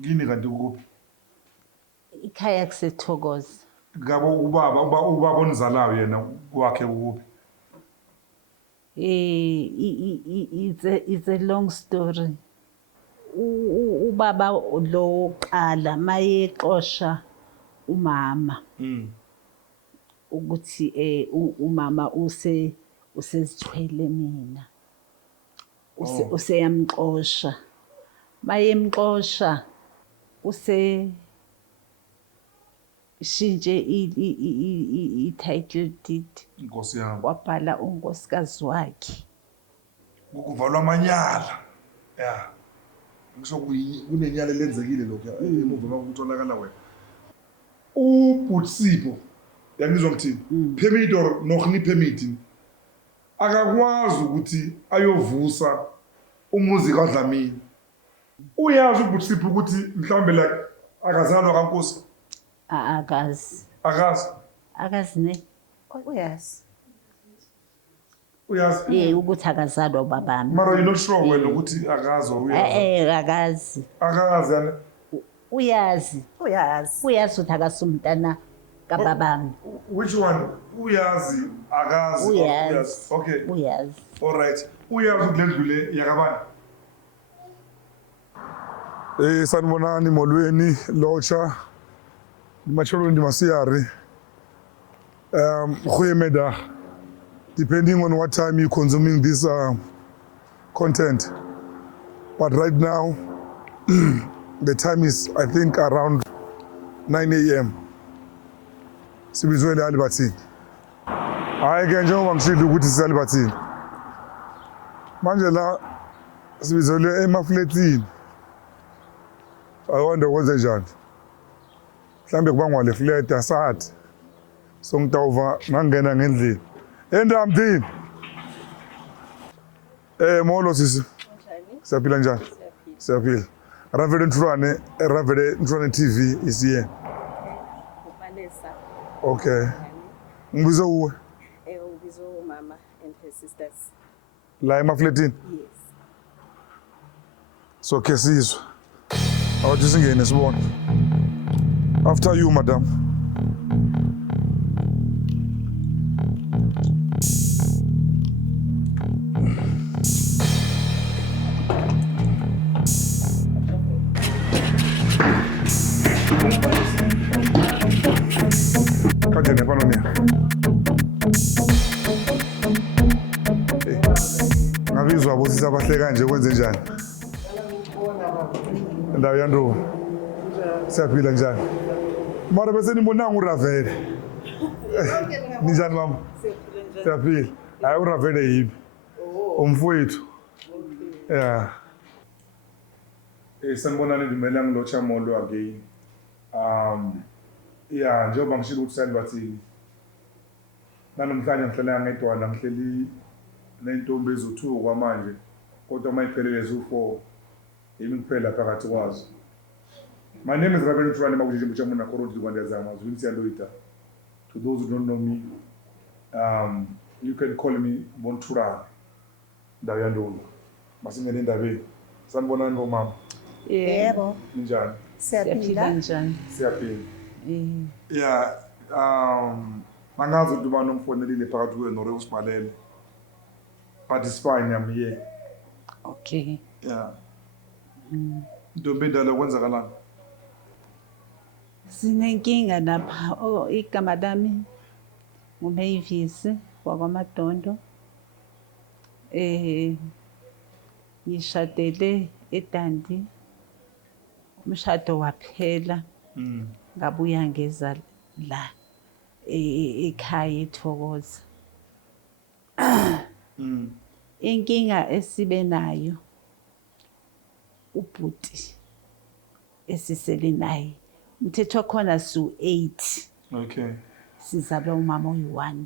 Kini kanti ukuphi? Ikhaya kuseThokoza. Ngabo ubaba onizalayo yena kwakhe ukuphi? It's a long story. Ubaba lo oqala mayexosha umama ukuthi umama usezithwele mina. Useyamxosha. Mayemxosha shintshe i-title deed. Inkosi yami. Wabhala unkosikazi wakhe. Kuvalwa amanyala. Yeah. Ngisho kunenyala elenzekile lokho emuva makutholakala wena. Ubutsipho yangizwa ngithini? Permit or noch nie permit. Akakwazi ukuthi ayovusa umuzi kaDlamini. Uyazi ubutsipho ukuthi mhlambe la akazalwa kaNkosi. Akazi. Akazi. Akazi ne? Uyazi. Uyazi? Ukuthi akazalwa ubabami. Mara you're not sure wena ukuthi akazi or uyazi? Akazi. Akazi yana. Uyazi. Uyazi ukuthi akasumntana kababami. Which one? Uyazi, akazi. Uyazi. Okay. Uyazi. All right. Uyazi ukuthi lendlule yakabani? Sanibonani molweni locha. Macholo ndi masiyari. Goeiemiddag. Depending on what time you're consuming this content. But right now, the time is, I think, around 9 a.m. Sibizwele alibathini. Hayi ke njengoba ngishilo ukuthi sisalibathini. Manje la sibizwele emafletini. I wonder kwenze njani. Mhlambe kubangwa le flat asathi. So ngitawuva ngangena ngendlini. Endamthini. Molo sisi. Siyaphila njani? Siyaphila. Ravele Ntrwane TV is here. Okay. Ngibizo uwe? Ngibizo umama and her sisters. La emafletini? Yes. So ke sizwe. Awuthi singene sibone. After you, madam. Kajene panonia. Ngabizwa bosisa bahle kanje kwenze njani? Ndawo yandulo. Siyaphila njani? Mara bese nibonanga uRavele. Ninjani mama? Siyaphila. Hayi uRavele yipi? Umfowethu. Yeah. Sanibonani ngimela ngilocha molo again. Yeah, njengoba ngishilo ukuthi salibathini. Namhlanje ngihlala ngedwana ngihleli nentombi ezo2 kwamanje. Kodwa mayiphelele zo4 yimi kuphela phakathi kwazo. My name is Reverend Ntrwane Makujiji Mchamuna Koroti Kwandezama, Zwinsi Aloita. To those who don't know me, you can call me Bontura Dayandolo. Masingene Ndabe. Sanibonani bomama. Yebo. Njani? Siyaphila njani? Siyaphila. Yeah, angazi ukuthi ubani omfonelile phakathi kwenu nore usibalele. But it's fine, I'm here. Okay. Yeah. Ntombi endala kwenzakalani? Sinenkinga lapha. Igama lami nguMavis wakwaMadondo. Ngishadele eDandi. Umshado waphela. Ngabuya ngeza la ekhaya eThokoza. Inkinga esibe nayo ubhuti esisele naye. Umthetho wakhona su8. Okay. Sizalwa umama oyi1.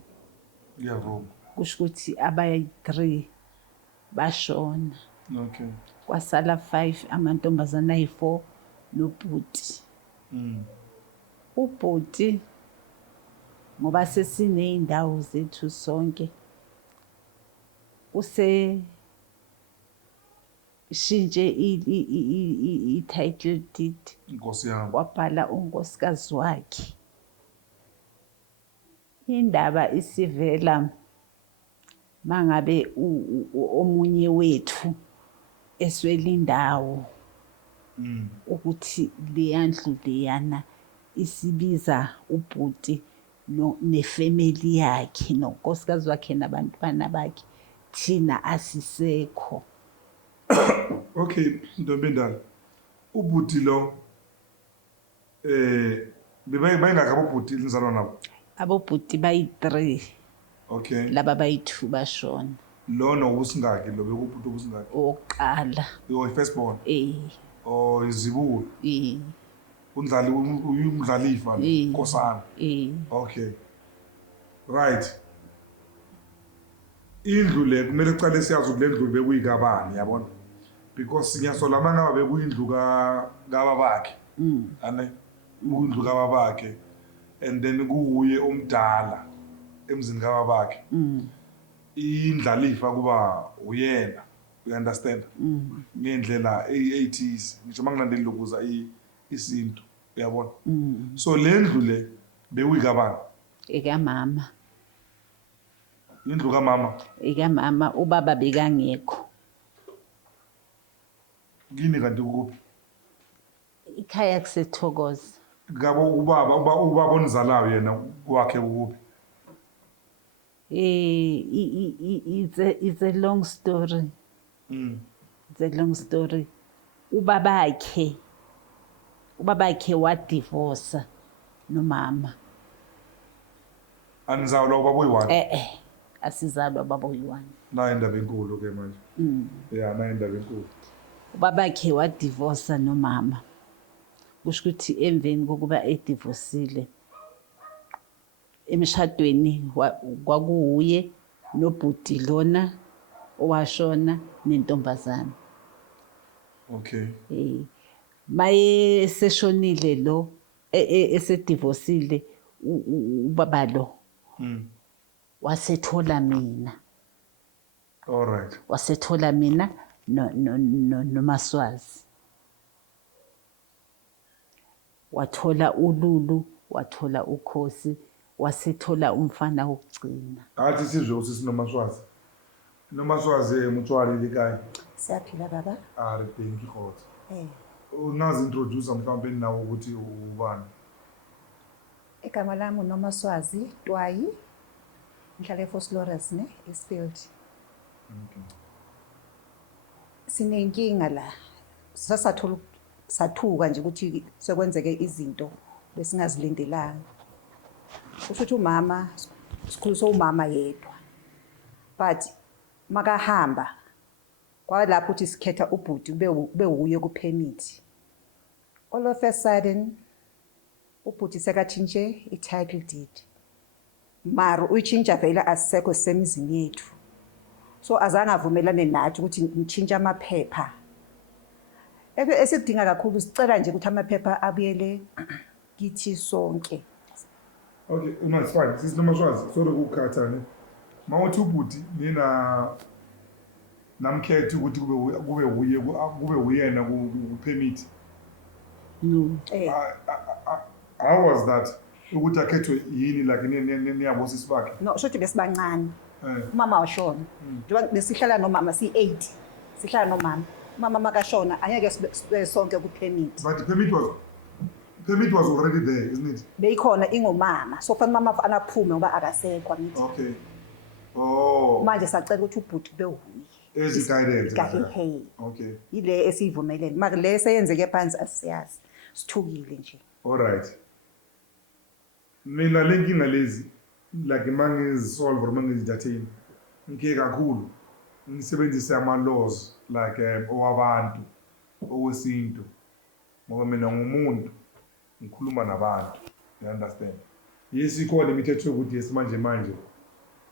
Ngiyavuma. Kusho ukuthi abayi3 bashona. Okay. Kwasala 5 amantombazana ayi4 nobhuti. Ubhuti ngoba sesineyindawo zethu sonke shintshe i-title deed Nkosi yami. wabhala unkosikazi wakhe. Indaba isivela mangabe omunye wethu eswela indawo ukuthi leyandlu leyana isibiza ubhuti nefamily yakhe nonkosikazi wakhe nabantwana bakhe thina asisekho. Okay, Ntombi Ndala. Ubhuti lo bayingaka abobhuti nizalwa nabo? Abobhuti bayi-3 Okay. laba bayi-2 bashona. Lo usingaki lo bekubhuti usingaki? Oqala. Yo first born. Oh izibulo. Undlali umdlalifa Nkosana. Okay. Right. Indlu le kumele uqale siyazi ukuthi lendlu bekuyikabani yabona? Because ngiyasola manga bekuyindlu kababakhe. Ane indlu kababakhe and then kuye omdala emzini kababakhe. Indlalifa kuba uyena. You understand? Ngendlela 80s ngisho mangilandeli lokuza isinto uyabona? So lendlu le bekuyikabani? Ekamama. Indlu kamama. Ekamama ubaba bekangekho. Kini kanti ukuphi? Ikhaya kuseThokoza. Ngabo ubaba onizalayo yena kwakhe ukuphi? It's a long story. It's a long story. Ubabakhe wadivorce nomama. Anizalwa ubaba oyi-1? Asizalwa baba oyi-1. Nayo indaba enkulu ke manje. Yeah, nayo indaba enkulu. Ubabakhe wadivorce nomama. Kusho ukuthi emveni kokuba edivosile emshadweni kwakuye nobhuti lona owashona nentombazana. Okay. Maye seshonile lo esedivosile ubaba lo wasethola mina. All right. Wasethola mina noMaswazi. Wathola uLulu, wathola uKhosi, wasethola umfana wokugcina. Athi sizwe usisi noMaswazi. noMaswazi mutshwali likhaya. Siyaphila baba. Thank you. Unazi introduce mhlawumbe nawo ukuthi ubani? Igama lami uNomaswazi Dwayi. Ngihlala eFoslores ne Eastfield. Okay. Sinenkinga la. Sathuka nje ukuthi sekwenzeke izinto besingazilindelanga. Kusho ukuthi umama sikhuliswa umama yedwa. But makahamba kwalapho uthi sikhetha ubhuti kube uye ku permit. All of a sudden ubhuti sekatshintshe i-title deed. Mara uyitshintsha vele asisekho semizini yethu. So azange avumelane nathi ukuthi ngitshintshe amaphepha. Esikudinga kakhulu sicela nje ukuthi amaphepha abuyele kithi sonke. Okay, it's fine. Sisi noMaswazi, sorry ukukhatha ne. Mawuthi ubhuti nina namkhethe ukuthi kube uyena ku permit. No. How was that? Ukuthi akhethwe yini like niyabosisi bakhe? No, shothi besibancane. Umama washona. Njengoba besihlala nomama si8. Sihlala nomama. Umama makashona angeke sibe sonke ku permit. But the permit was already there, isn't it? Beyikhona ingomama. So fanele mama anaphume ngoba akasekwa ngithi. Okay. Oh. Manje sacela ukuthi ubhuti kube uyi. As guidance. Okay. Ile esivumelene. Mara le seyenzeke phansi asiyazi. Sithukile nje. All right. Mina lenkinga lezi like mangizisolve mangizidathini. Ngike kakhulu. Ngisebenzisa ama laws like owabantu owesintu. Ngoba mina ngumuntu ngikhuluma nabantu. You understand? Yes, ikhona imithetho ukuthi yesimanje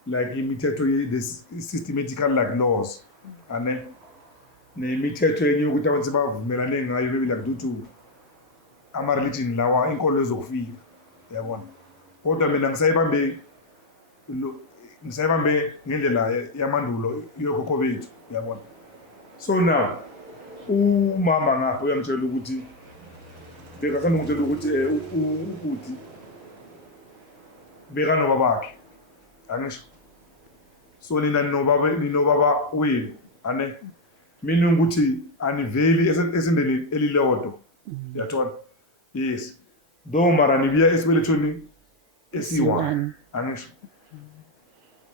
like imithetho the systematical like laws ane nemithetho enye ukuthi abantu bavumelane ngayo maybe like due to ama religion lawa inkolo ezokufika yabona. Kodwa mina ngisayibambe ngendlela yamandulo yokhokho bethu yabona. So now umama ngapha uyangitshela ukuthi bekasanda ngitshela ukuthi ukuthi bekanoba bakhe angisho so nina ninobaba wenu ane mina ukuthi aniveli esindeni elilodwa yathola yes do mara nibiya esibelethweni esiyi-1 angisho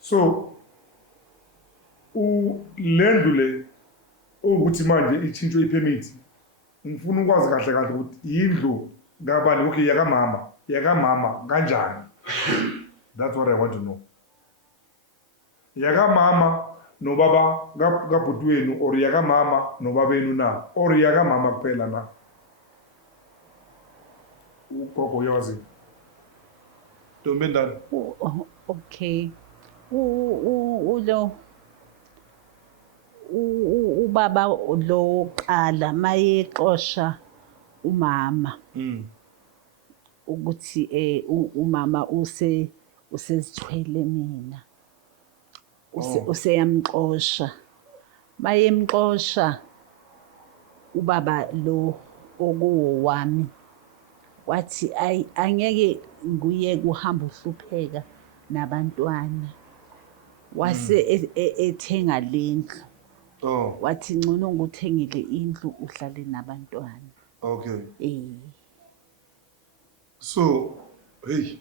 so lendlu le ukuthi manje itshintshwe ipermit ngifuna ukwazi kahle kahle ukuthi yindlu kabani okay yakamama kanjani that's what I want to know yakamama nobaba kabhuti wenu or yakamama nobabenu na or yakamama kuphela na ugogo uyawazi ntombi endala Okay. Ulo ubaba lo qala mayexosha umama ukuthi umama usezithwele mina useyamxosha mayemxosha ubaba lo okuwo wami wathi angeke nguye kuhamba uhlupheka nabantwana wase ethenga lendlu wathi ngcono nguthengile indlu uhlale nabantwana okay so hey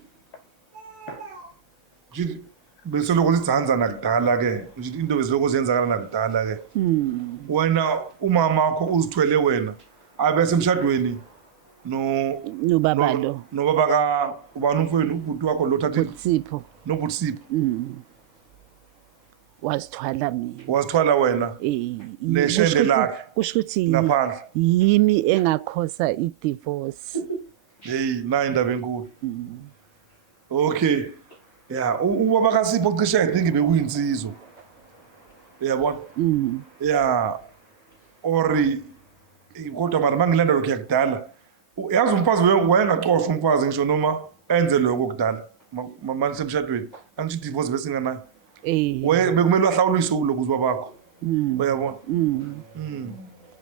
nje bese lokho sithanza nakudala ke nje into beziloko zenzakala nakudala ke wena umama wakho uzithwele wena abese emshadweni nobaba lo nobaba ka ubani umfowenu ubhuti wakho lo thathe Sipho nobhutisipho wazithwala wena neshende lakhe kusho ukuthi ngaphandle yimi engakhosa i-divorce hey na indaba enkulu okay yeah ubaba kaSipho cishe I think bekuyinsizwa uyabona yeah ori kodwa mara mangilanda lokho yakudala yazi umfazi wayengacoshwa umfazi ngisho noma enze lokho kudala manje semshadweni angithi divorce bese nganayo bekumele wahlawuliswe lokho uzwa bakho uyabona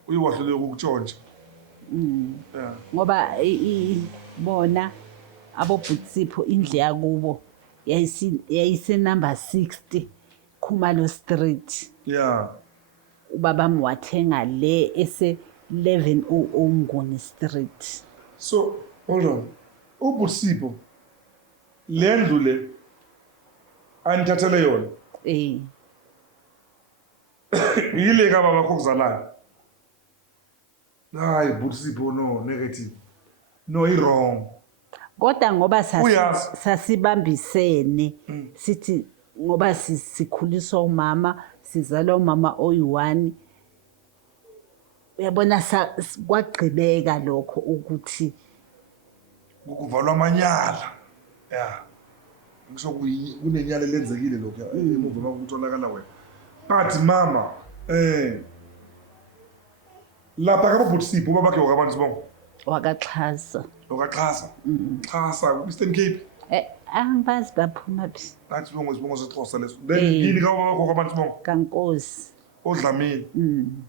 uyiwahlule ukutshontsha yeah ngoba bona abobhutsipho indle yakubo yayise number 60 Khumalo Street yeah ubaba mwathenga le ese 1100 Nguni Street so hold on ubhutsipho lendlu le anithathele yona yile ka baba kokuzalayo hayi Butsipho no negative no i-wrong kodwa ngoba sasibambisene sithi ngoba sikhuliswa umama sizalwa umama oyi-1 uyabona kwagqibeka lokho ukuthi kuvalwa amanyala yeah ngisho kunenyala lenzekile lokho emuva makutholakala wena but mama lapha kaButsipho babakhe wakabantu sibongo wakaXhasa Xhasa Eastern Cape angibazi baphuma phi nathi sibongo seXhosa leso then yini ka babakho wakabantu sibongo kaNkosi oDlamini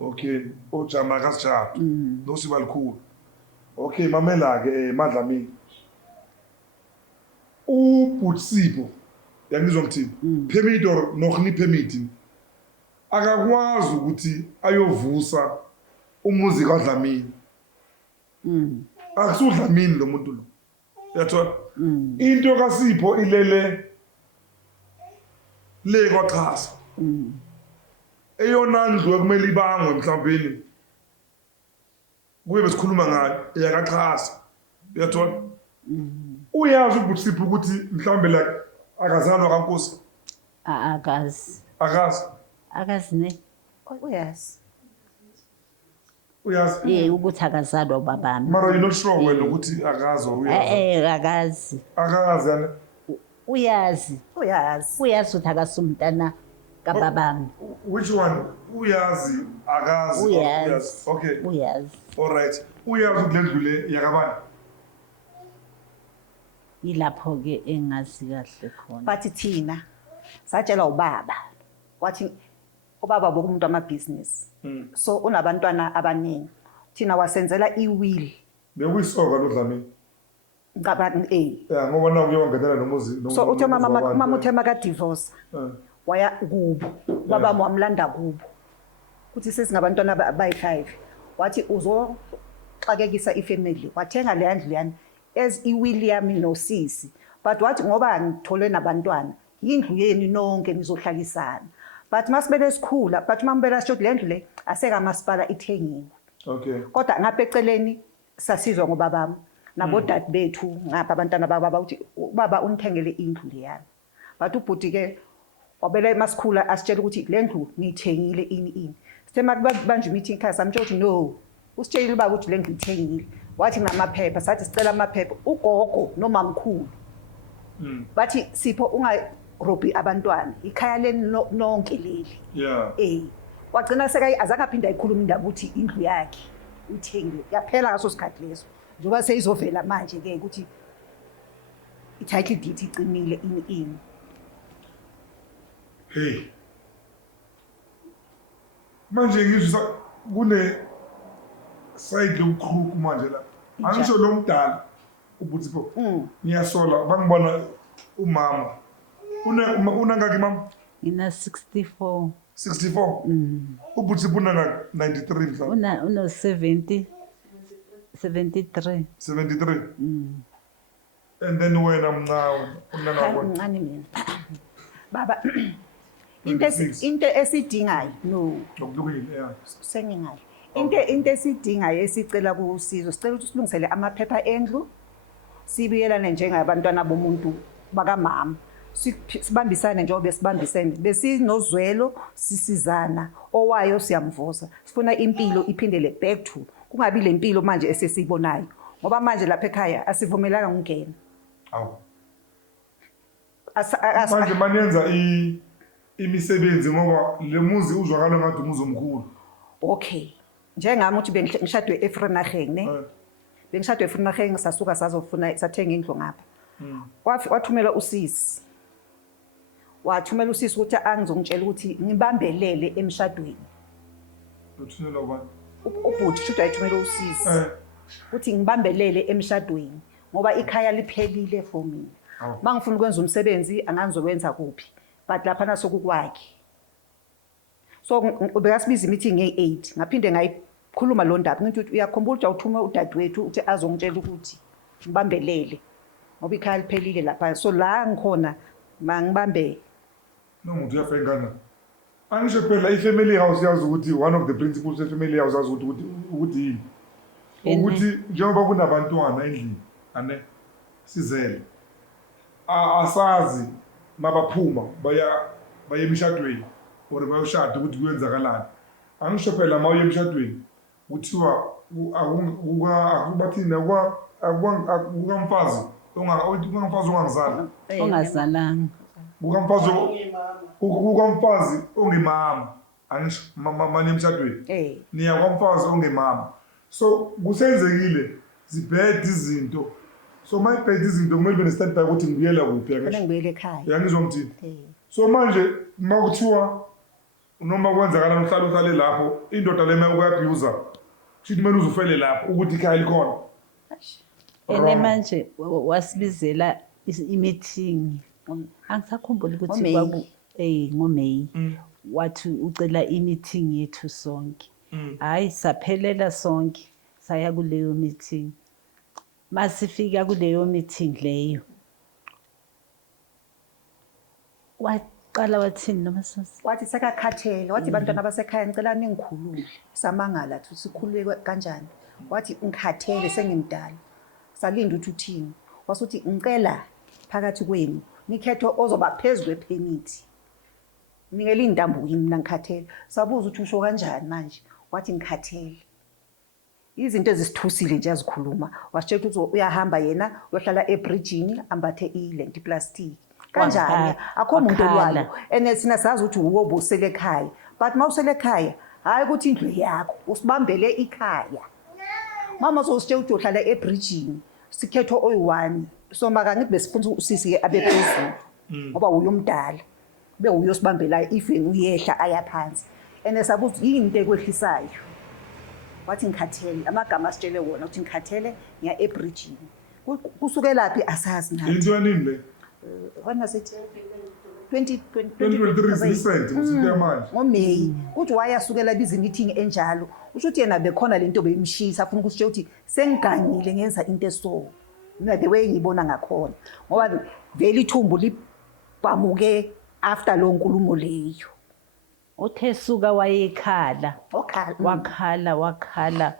okay oJama kaSijaphi noSiba likhulu okay mamela ke maDlamini uButsipho yangizwa ngithini permit or nokhni permit akakwazi ukuthi ayovusa umuzi kaDlamini akusudlamini lo muntu lo yathola into kaSipho ilele le kwaXhasa eyona ndlu ekumele ibangwe mhlawumbe kube besikhuluma ngayo eyakaXhasa yathola uyazi uButsipho ukuthi mhlawumbe la akazalwa kaNkosi akazi ne uyazi ukuthi akazalwa ubabami mara you're not sure wena ukuthi akazi or akazi yani uyazi ukuthi akasumntana kababami which one uyazi akazi okay uyazi all right uyazi ukuthi lendlu le yakabani ilapho ke engazi kahle khona bathi thina satshelwa ubaba wathi ubaba bokumuntu amabhizinisi so unabantwana abaningi thina wasenzela iwill bekuyisoka lo Dlamini ngabani ngoba naku uyangenela nomuzi so uthe mama uthema ka divorce waya kubo babami wamlanda kubo kuthi sesingabantwana abayi5 wathi uzoxakekisa ifamily wathenga le ndlu yani as iwill yami nosisi but wathi ngoba ngithole nabantwana indlu yeni nonke nizohlalisana but masibele esikhula but mambela sho le ndlu le aseka masipala ithengiwe okay kodwa ngapha eceleni sasizwa ngoba bami nabodade bethu ngapha abantwana baba uthi baba unithengele indlu leyana but ubhuti ke wabela emasikhula asitshela ukuthi le ndlu ngithengile ini sithe makubanje meeting khaya samtsho ukuthi no usitshela baba ukuthi le ndlu ithengile wathi namaphepha sathi sicela amaphepha ugogo noma mkhulu bathi Sipho ungarobhi abantwana ikhaya leni nonke leli wagcina seka azange aphinda ikhuluma indaba ukuthi indlu yakhe uthengile yaphela ngaso sikhathi leso njoba seyizovela manje ke ukuthi i-title deed icinile ini hey manje ngizwa kune side lokukhulu manje la angisho lo mdala ubuthi pho ngiyasola bangibona umama una ngaki mama ina 64 ubuthi una ngaki 93 mhla una 70 73 and then wena mnawo una ngakho ngani mina baba into esidingayo no ngokulungile sengingayo into esidingayo esicela kusizo sicela ukuthi silungisele amaphepha endlu sibiyelane njengabantwana bomuntu bakamama sibambisane njengoba sibambisene besinozwelo sisizana owayo siyamvusa sifuna impilo iphindele back to kungabi lempilo manje esesibonayo ngoba manje lapha ekhaya asivumelanga ungena manje maniyenza imisebenzi ngoba le muzi uzwakala ngathi umuzi omkhulu okay njengami uthi bengishadwe eFrenageng ne bengishadwe eFrenageng sasuka sazofuna sathenga indlu ngapha wathumela usisi ukuthi angizongitshela ukuthi ngibambelele emshadweni uthumela ubani ubhuti should ayithumela usisi uthi ngibambelele emshadweni ngoba ikhaya liphelile for mina mangifuna ukwenza umsebenzi angangizokwenza kuphi but lapha nasokukwakhe so ubekasibiza meeting nge8 ngaphinde ngayikhuluma lo ndaba ngithi uyakhumbula ukuthi awuthume udadewethu uthi azongitshela ukuthi ngibambelele ngoba ikhaya liphelile lapha so la ngikhona mangibambe nomuntu uyafengana angisho phela i-family house yazi ukuthi one of the principles of-family house yazi ukuthi yini ukuthi njengoba kunabantwana endlini ane sizele asazi mabaphuma baya emshadweni or bayoshada ukuthi kuyenzakalani angisho phela mawuye emshadweni kuthiwa akubathini akukamfazi ongazalanga kukamfazi ongemama angisho manje emshadweni niya kwamfazi ongemama so kusenzekile zibhede izinto so mayibhede izinto kumele ube ne-stand by ukuthi ngibuyela kuphi ngibuyele ekhaya yangizwa ngithini so manje makuthiwa noma kwenzakala uhlale lapho indoda le mayukuyabhuza kushithi kumele uzufele lapho ukuthi ikhaya likhona ene manje wasibizela i-meeting angisakhumbula ukuthi ngoMay wathi ucela i-meeting yethu sonke hayi saphelela sonke saya kuleyo meeting masifika kuleyo meeting leyo waqala wathini noma sasi wathi sekakhathele wathi bantwana basekhaya ngicela ningikhulule samangala ukuthi sikhululeke kanjani wathi ngikhathele sengimdala salinda ukuthi uthini wasuthi ngicela phakathi kwenu nikhetho ozoba phezulu epermit ngingela indambu yini mina ngikhathele sabuza ukuthi usho kanjani manje wathi ngikhathele izinto ezisithusile nje azikhuluma wasitshela ukuthi uyahamba yena uyohlala ebridgini ambathe ilenti plastic kanjani akho umuntu olwalo ene sina sazi ukuthi uwobo usele ekhaya but mawusele ekhaya hayi ukuthi indlu yakho usibambele ikhaya mama uzositshela ukuthi uyohlala ebridgini sikhetho oyi1 so maka ngithi besifuna usisi ke abe phezulu ngoba uyomdala be uyosibambela if uyehla aya phansi and sabuza yini into ekwehlisayo wathi ngikhathele amagama asitshele wona uthi ngikhathele ngiya ebridging kusuke laphi asazi nathi into yanini le when was it 2023 recent usithi manje ngoMay kuthi wayasukela bizi meeting enjalo usho ukuthi yena bekhona lento beyimshisa afuna ukuthi ukuthi sengigangile ngenza into eso mina the way ngibona ngakhona ngoba vele ithumbu libhamuke after lo nkulumo leyo uthe suka wayekhala wakhala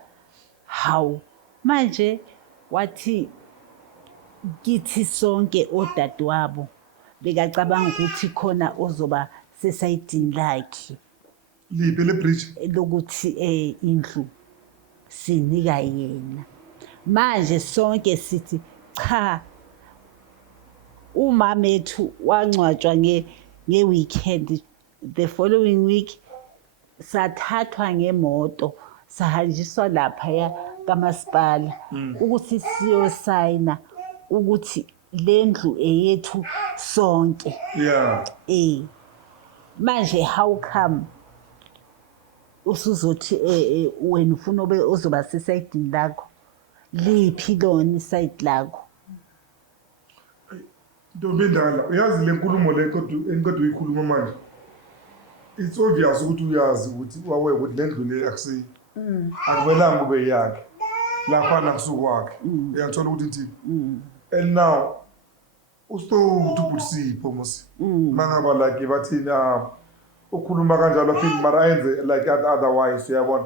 hawu manje wathi kithi sonke odadewabo bekacabanga ukuthi khona ozoba sesayidini lakhe lipe le bridge lokuthi indlu sinika yena manje sonke sithi cha umamethu wangcwatshwa ngeweekend the following week sathathwa ngemoto sahanjiswa lapha kamasipala ukuthi siyosayina ukuthi lendlu eyethu sonke manje how come usuzothi wena ufuna uzoba sesayidini lakho liphi lona isayidi lakho Ntombi endala uyazi le nkulumo le kodwa uyikhuluma manje it's obvious ukuthi uyazi ukuthi wawe ukuthi le ndlu le akusiyi akumelanga kube yakhe lapha nakusuku kwakhe uyangithola ukuthi nti and now usitobutipho musi mangaba like bathini ukhuluma kanjalo phela mara ayenze like otherwise uyabona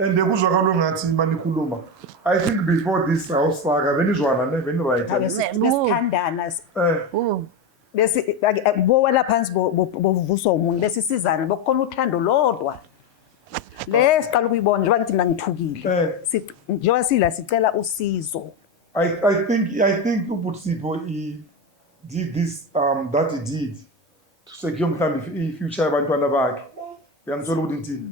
and kuzwakala ngathi manikhuluma I think before this house saga benizwana neveni right besithandana bese bowela phansi bovuswa umunye bese sizana bokukhona uthando lodwa lesiqala ukuyibona njengoba ngithi mina ngithukile njengoba sila sicela usizo I think uButsipo he did this that he did to secure mhlambi i-future yabantwana bakhe uyangithola ukuthi nti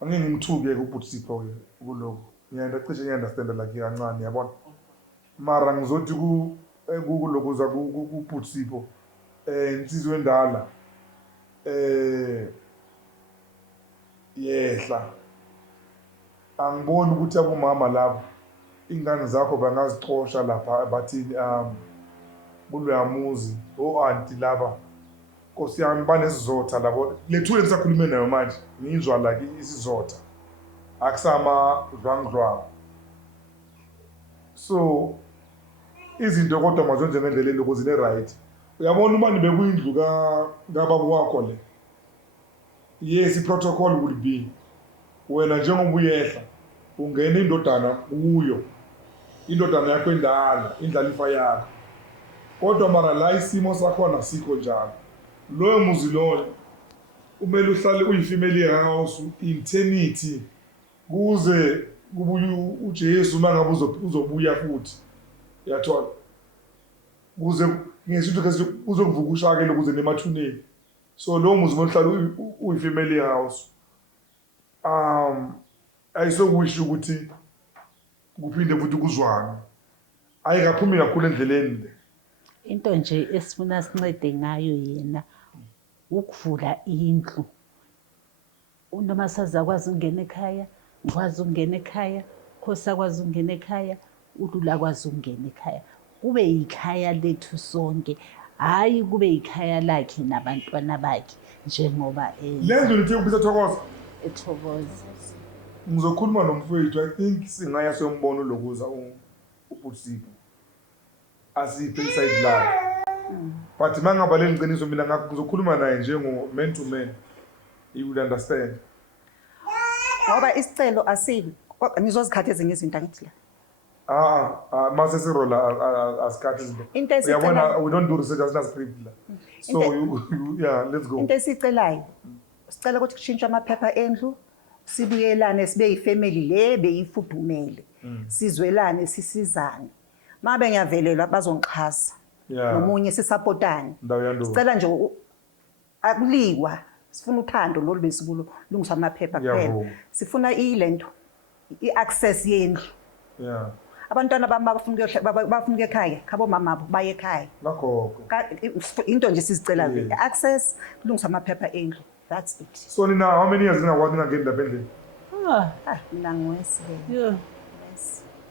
angeke ngimthuke uButsipo kuloko cishe ngiyaunderstand like kancane yabona mara ngizothi kuloko za kuButsipo insizwe endala yehla angiboni ukuthi abomama lapho ingane zakho bangazixosha lapha bathini kuloyamuzi auntie laba Nkosi yami banesizotha labo lethu engisakhulume nayo manje ngizwa like isizotha akusama dwangdwa so izinto kodwa mazenze ngendlela ukuze ne right uyabona uma nibe kuyindlu kaBaba wakho le yes protocol will be wena njengoba uyehla ungena indodana kuyo indodana yakho endala indlalifa yakho kodwa mara la isimo sakho nasikho njalo loyo muzi loyo umele uhlale uyifamily house eternity kuze kubuye uJesu mangabe uzobuya futhi uyathola kuze ngesithu ke uzokuvukusha ke lokuze nemathuneni so lo muzi uhlale uyifamily house ayisokusho ukuthi kuphinde futhi kuzwana ayikaphumi kakhulu endleleni le into nje esifuna sincede ngayo yena ukuvula indlu noma sazakwazi ungena ekhaya ngikwazi ungena ekhaya Khosi akwazi ungena ekhaya uLula akwazi ungena ekhaya kube yikhaya lethu sonke hayi kube yikhaya lakhe nabantwana bakhe njengoba lendlu lithi ukubisa Thokoza eThokoza ngizokhuluma nomfowethu I think singaya sombona lokuza uButsipo asiphe iside lakhe but mangaba le ngiciniso mina ngizokhuluma naye njengo man to man he would understand ngoba isicelo asili ngizozikhatha ezinye izinto angithi la mase sirola asikhathi izinto into uyabona we don't do research as a script la so yeah let's go into esicelayo sicela ukuthi kushintshwe amaphepha endlu sibuyelane sibe yifamily le beyifudumele sizwelane sisizane mabe ngiyavelelwa bazongixhasa nomunye sisupportane sicela nje akulikwa sifuna uthando lolu besikulo lungiswa amaphepha kuphela sifuna ilento iaccess yendlu abantwana bami bafuna ekhaya khabo mama abo baye ekhaya Nagogo. into nje sizicela le access kulungisa amaphepha endlu that's it. So nina how many years ningakwazi ningangeni lapha endlini? Mina ngiwesi Yo.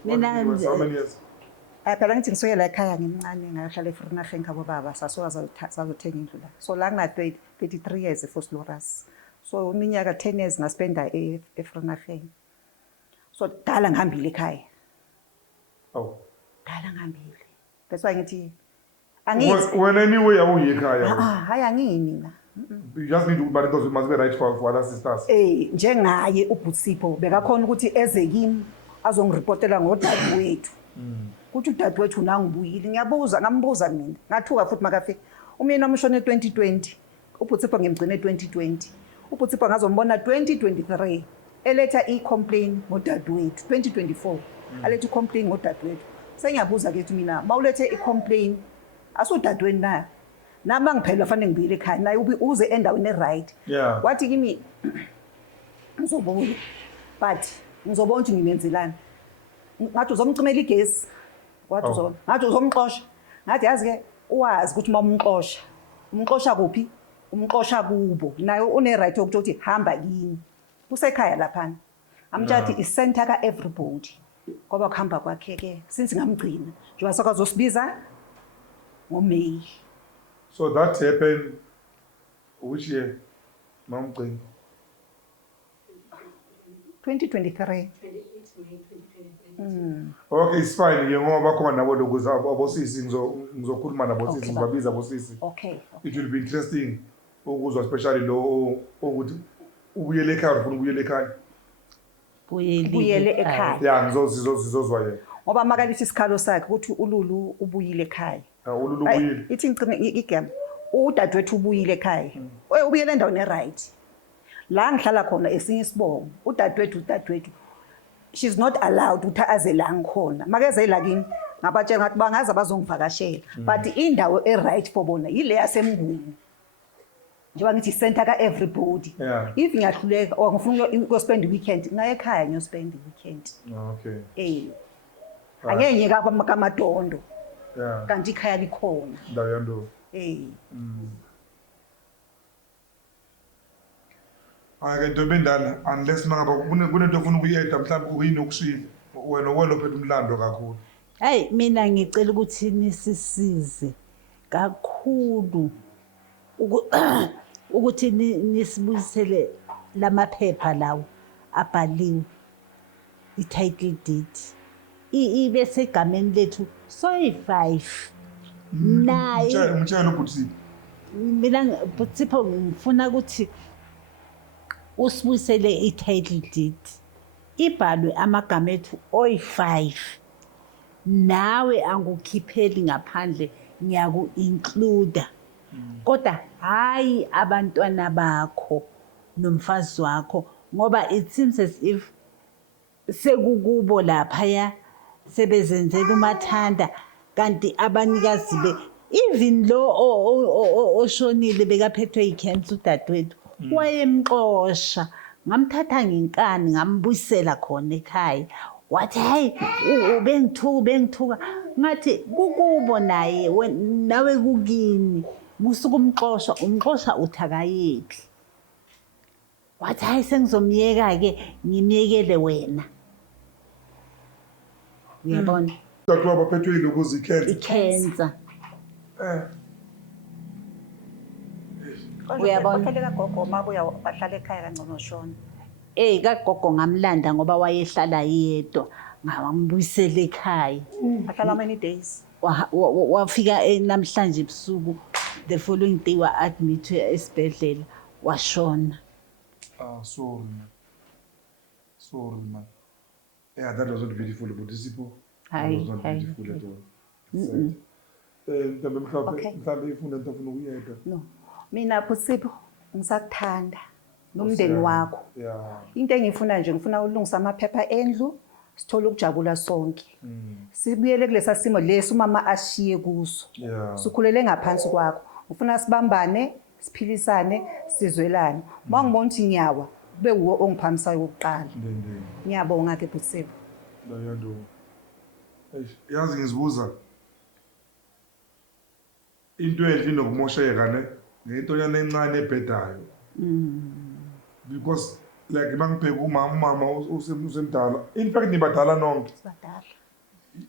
Mina How many years? phela ngithi ngisukela ekhaya ngimncane ngahlala eFreenageng khabo baba sasuka sazothenga indlu la so la ngina 33 years eFosloras so iminyaka 10 years ngaspenda eFreenageng so dala ngihambile ekhaya Oh. dala ngihambile that's why ngithi angithi When anyway awuyi ekhaya. hayi angini mina You just need to but it must be right for other sisters. njengaye uButsipho bekakhona ukuthi eze kimi azongirepotela ngodadewethu kuthi udadewethu nangibuyile ngambuza mina ngathuka futhi makafika umyeni wamshone 2020 uButsipho ngimgcine 2020 uButsipho ngazombona 2023 eletha i-complaint ngodadewethu 2024 aletha i-complaint ngodadewethu sengiyabuza ke mina mawulethe i-complaint asudadweni na nami ngiphela fanele ngibuyele ekhaya naye uze endaweni right wathi kimi ngizobuya but ngizobona ukuthi ngimenzelani ngathi uzomcimela igesi wathi ngathi uzomxosha ngathi yazi ke uwazi ukuthi umxosha kuphi umxosha kubo naye une right ukuthi hamba kini kusekhaya lapha amthathi isenta ka everybody ngoba kuhamba kwakhe ke since ngamgcina njengoba sakazosibiza ngoMay. So that happened which year? Mamgcina 2023. Okay, it's fine. Ngoba khona nabo lokuza abosisi ngizokhuluma nabo sisi ngibabiza abosisi. Okay. It will be interesting ukuzwa especially lo ukuthi ubuyele ekhaya ufuna ubuyele ekhaya. Buyele ekhaya. Yeah, ngizozwa yena. Ngoba makalithi isikhalo sakhe ukuthi uLulu ubuyile ekhaya. uLulu ubuyile. Ithi ngicime igama. Udadewethu ubuyile ekhaya. Ubuyele endaweni right. La ngihlala khona esinye isibongo. Udadewethu she's not allowed ukuthi aze la ngikhona. Makeze la kimi ngabatshela ngathi bangaza bazongivakashela. But indawo right for bona yile yasemnguni. Njengoba ngithi center ka everybody. If ngiyahluleka or ngifuna ukuspend weekend ngaya ekhaya ngiyospend weekend. Okay. Angeke kamadondo. Kanti ikhaya likhona. Ndayando. Ake Ntobendala unless mangaba kunento ofuna ukuyeda mhlawumbe uyini okushile wena ophethe umlando kakhulu. Hey mina ngicela ukuthi nisisize kakhulu ukuthi nisibuyisele lamaphepha lawo abhaliwe i-title deed ibe segameni lethu soyi5 naye umtshayelo uButsipho mina Butsipho ngifuna ukuthi usibuyisele i-title deed ibhalwe amagama ethu oyi5 nawe angukhipheli ngaphandle ngiyaku-include kodwa hayi abantwana bakho nomfazi wakho ngoba it seems as if sekukubo laphaya sebezenzela umathanda kanti abanikazi even lo oshonile bekaphethwe yicancer udadewethu wayemxosha ngamthatha ngenkani ngambuyisela khona ekhaya wathi hayi ubengithuka ngathi kukubo naye nawe kukini musuku umxosha uthakayephi wathi hayi sengizomyeka ke ngimyekele wena uyabona dadwa baphethwe yilokuzi icancer uyabona bahlale kagogo mabuya bahlala ekhaya kangcono shona kagogo ngamlanda ngoba wayehlala yedwa ngambuyisela ekhaya bahlala many days wafika namhlanje ebusuku the following day wa-admit esibhedlela washona. Sorry man. Yeah, that was not beautiful but Butsipho was not beautiful at all. Mhlawumbe ifuna into ofuna ukuyeda. No mina Butsipho ngisakuthanda nomndeni wakho. Into engifuna nje ngifuna ulungisa amaphepha endlu sithola ukujabula sonke. Sibuyele kulesa simo leso mama ashiye kuso. Sikhulele ngaphansi kwakho. Ngifuna sibambane, siphilisane, sizwelane. Mangibona ukuthi nyawa kube uwo ongiphamisayo ukuqala. Ngiyabonga ke Butsipho. Ndayando. yazi ngizibuza into enhle inokumosheka ne ngentonyana encane ebhedayo because like mangibheka umama usemdala in fact nibadala nonke Sibadala.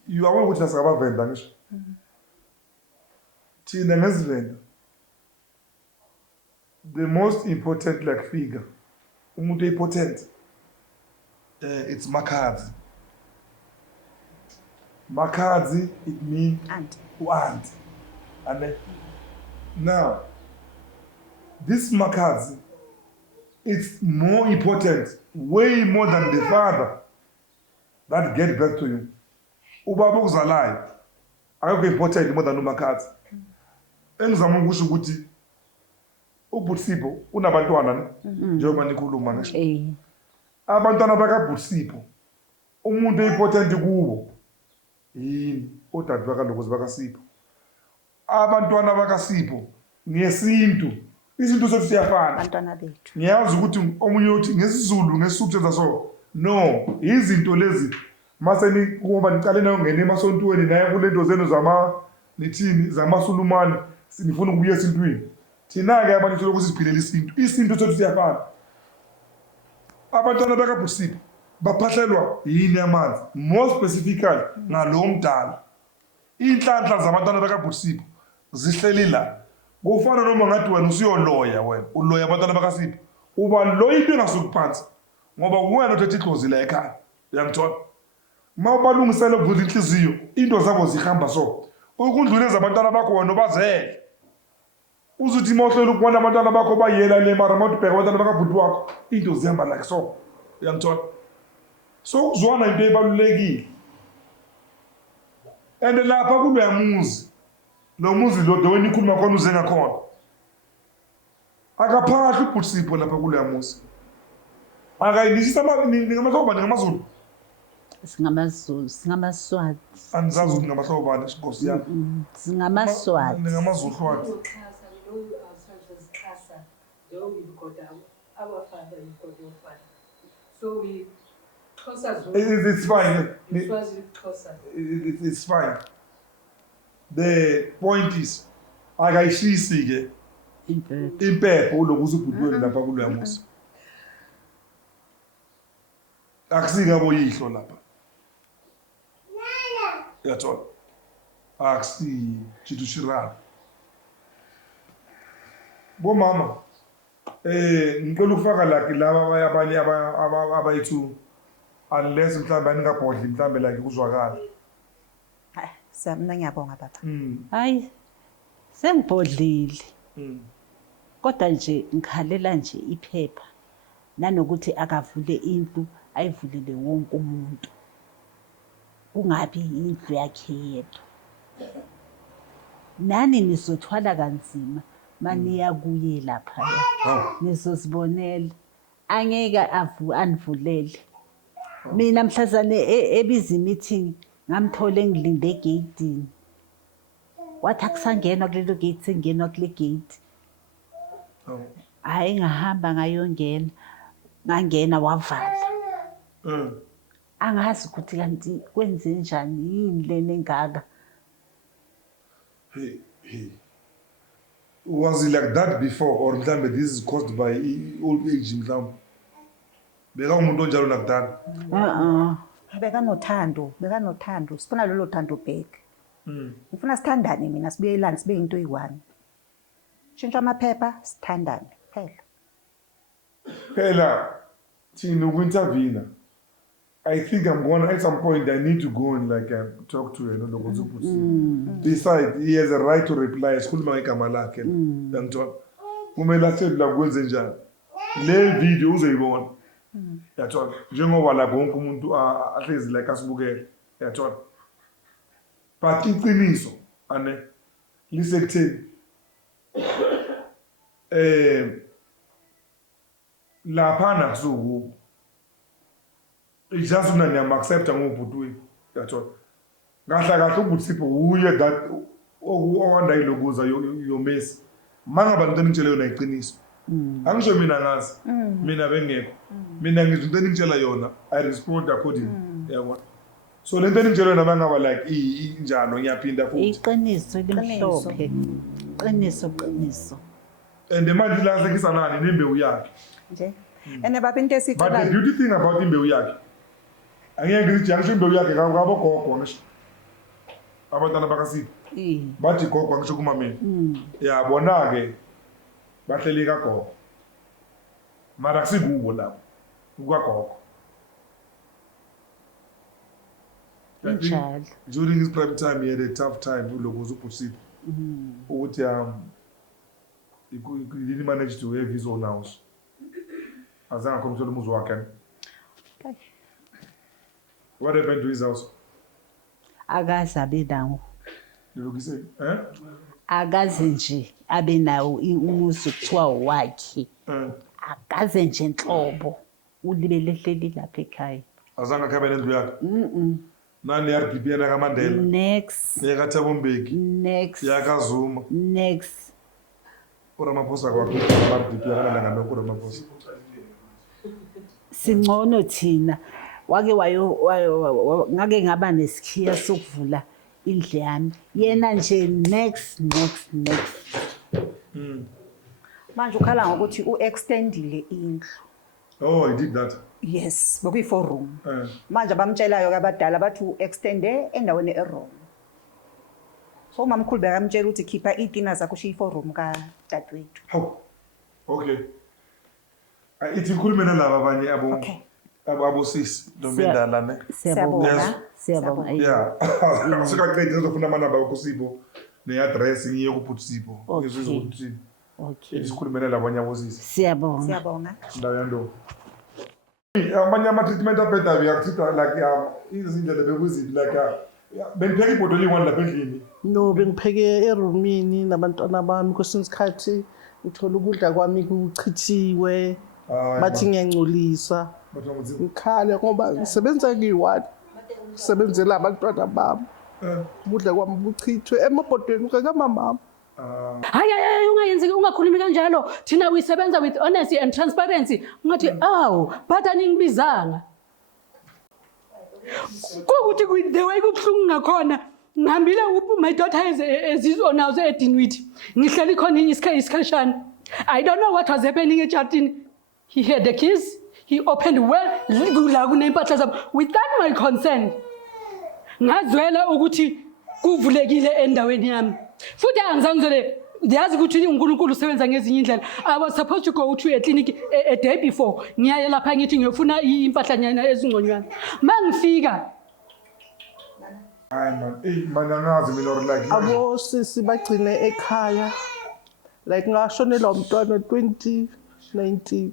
you are ukuthi asingabavenda ngisho thina ngesivenda the most important like figure umuntu important it's Makhadzi. Makhadzi, it means aunt. And now, this Makhadzi, it's more important, way more than the father that get back to you. Ubaba uzalayo, akekho important more than uMakhadzi. Engizama ukusho ukuthi uButsipho unabantwana njengoba nikhuluma ngisho. Abantwana bakaButsipho umuntu important kubo yini odade bakalokuze bakaSipho. Abantwana bakaSipho ngesintu izinto sethu siyafana. Abantwana bethu. Ngiyazi ukuthi omunye uthi ngesizulu ngesisuthu zaso no izinto lezi mase ni kuba niqale nayo ngene emasontweni naye kulento zenu zama nithini zamasulumane sinifuna ukubuya esintwini. Thina ke abantu lokho siphilela isintu sethu siyafana. Abantwana bakaButsipho baphahlelwa yini amanzi more specifically ngalo mdala. Inhlanhla zabantwana bakaButsipho zihleli la. Kufana noma ngathi wena usiyoloya wena uloya abantwana bakaSipho uba loya into engasukuphansi ngoba wena uthethe idlozi la ekhaya uyangithola. Mawubalungisele ukuvula inhliziyo into zabo zihamba so ukundlula ezabantwana bakho wena obazele uzuthi mawuhlela ukubona abantwana bakho bayela le mara mawubheka abantwana bakabhuti wakho into zihamba like so uyangithola. So uzwana into ebalulekile and lapha kuloya muzi lo muzi lo de wena ikhuluma khona uze ngakhona akaphahla uButsipho lapha kuloya muzi akayilishisa ningamahlobo ningamazulu singamaswati andizazi ukuthi ngamahlobo bani inkosi yami singamaswati ningamazulu hlwathi. So we It's fine. It's fine. The point is, akayishisi ke impepho lokuthi ubhutweni lapha kuloya muzi. Akusika boyihlo lapha. Yathola. Akusi chitu shirana. Bo mama ngicela ukufaka like laba abanye abayithu unless mhlawumbe ningabhodli mhlawumbe like kuzwakala. Mina ngiyabonga baba. Hayi sengibhodlile kodwa nje ngikhalela nje iphepha nanokuthi akavule indlu ayivulele wonke umuntu kungabi indlu yakhe yedwa. Nani nizothwala kanzima maniya kuye lapha nizosibonela angeke anivulele. Mina mhlazane ebiza meeting ngamthola engilinde egate wathi akusangena kulelo gate sengena kule gate. Hayi ngahamba ngayongena ngangena wavala. Angazi ukuthi kanti kwenze njani yini lena engaka. Hey. Was it like that before or mhlambe this is caused by old age mhlambe? Beka umuntu onjalo nakudala. Bekanothando. Sifuna lolo thando back. Ngifuna sithandane mina sibuyelane sibe into eyi1. Shintsha amaphepha sithandane phela. Phela thina uku-intervene. I think I'm going at some point I need to go and like talk to him Besides, he has a right to reply. Sikhuluma ngegama lakhe. Yangithola. Kumele athedula kwenze njani. Le video uzoyibona. Yathola. Njengoba la bonke umuntu ahlezi like asibukele. Yathola. But iqiniso ane lisekutheni laphana kusuku just una niyam-accepta ngobhutweni yathola. Kahle uButsipho uye that owanda ilokuza yomesi mangaba into eningitshela yona iqiniso. Angisho mina ngazi mina bengekho mina ngizwe into eningitshela yona I respond accordingly yabona. So lento enimtshele yona mangaba like injalo ngiyaphinda futhi. Iqiniso elimhlophe. Qiniso. And manje la sekisa nani nembewu yakhe. Nje. And baba into But the esicabanga beauty thing about imbewu yakhe. Angeke ngithi ngisho imbewu yakhe ngabo gogo ngisho. Abantwana bakasipho. Bathi gogo ngisho kumameni. Yabona ke bahleli kagogo. Mara sikubo lapho. Ukwagogo. Injalo. During his prime time he had a tough time ulokuza uBusipho. Ukuthi he didn't manage to have his own house. Azange akhomsela umuzi wakhe. Okay. What happened to his house? Akaze abe nawo. Nilukise? Akaze nje abe nawo umuzi kuthiwa wakhe. Akaze nje inhlobo. Ulibele hleli lapha ekhaya. Azange akhabe lendlu yakhe. Nani RDP yana kaMandela. Next. YakaThabo Mbeki. Next. Yakazuma. Next. uRamaphosa kwakhe RDP yakala ngalokho uRamaphosa. Singcono thina wake ngake ngaba nesikhiya sokuvula indle yami yena nje next. manje ukhala ngokuthi uextendile indlu. Oh, he did that. Yes, bokuyi4 room. Manje abamtshelayo abadala bathi uextende endaweni errong. So mamkhulu bekamtshela ukuthi khipha itina zakho shiyi4 room ka dadwethu. How? Okay. Ithi khulumena laba abanye Okay. abosisi ndomendala ne. Siyabonga. Yeah. Sikaqedile uzofuna amanamba kuSipho neaddress ngiye kuPhuthisipho. Ngizizwe ukuthi Okay. isikhulumela labanye abosisi. Siyabonga. Ndawo yando. Amanye ama-treatment abheda uyakuthitha like izindlela bekuziphi like bengipheka ibhodo eli-1 lapha endlini. No, bengipheke erumini nabantwana bami kwesinye isikhathi ngithola ukudla kwami kuchithiwe bathi ngiyangcolisa ngikhale ngoba ngisebenza ngiyi-1 ngisebenzela abantwana bami ukudla kwami buchithwe emabhodweni kakamamama. Hayi ungayenzi ungakhulumi kanjalo thina uyisebenza with honesty and transparency ngathi awu phatha ningibizanga kuthi the way kubhlungu ngakhona ngihambile my daughter is his own house eDinwiddie ngihleli khona isikhashana. I don't know what was happening eChartini. He had the keys, he opened well la kunempahla zabo without my consent. Ngazwela ukuthi kuvulekile endaweni yami futhi angizanzele ndiyazi ukuthi uNkulunkulu usebenza ngezinye indlela. I was supposed to go to a clinic a day before ngiyaye lapha ngithi ngiyofuna impahlanyana ezingconywana mangifika Hayi man angazi mina or like Abosisi bagcine ekhaya like ngashonelwa umntwana 2019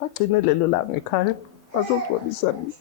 bagcine lelo langa ekhaya bazogcolisa mina.